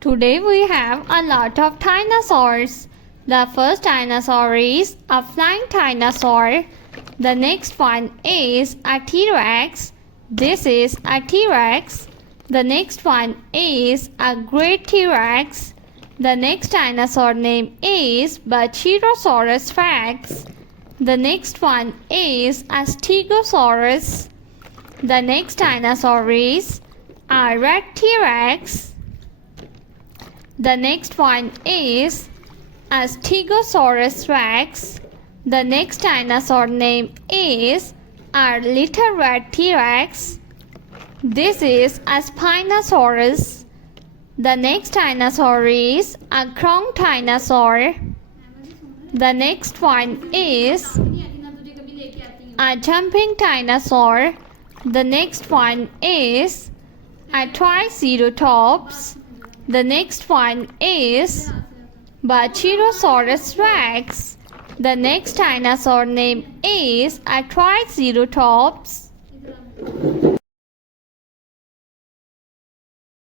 Today we have a lot of dinosaurs. The first dinosaur is a flying dinosaur. The next one is a T-Rex. This is a T-Rex. The next one is a great T-Rex. The next dinosaur name is Brachiosaurus rex. The next one is a Stegosaurus. The next dinosaur is a red T-Rex. The next one is a Stegosaurus rex. The next dinosaur name is a little red T-Rex. This is a Spinosaurus. The next dinosaur is a ground dinosaur. The next one is a jumping dinosaur. The next one is a Triceratops. The next one is Brachiosaurus rex. The next dinosaur name is a Triceratops.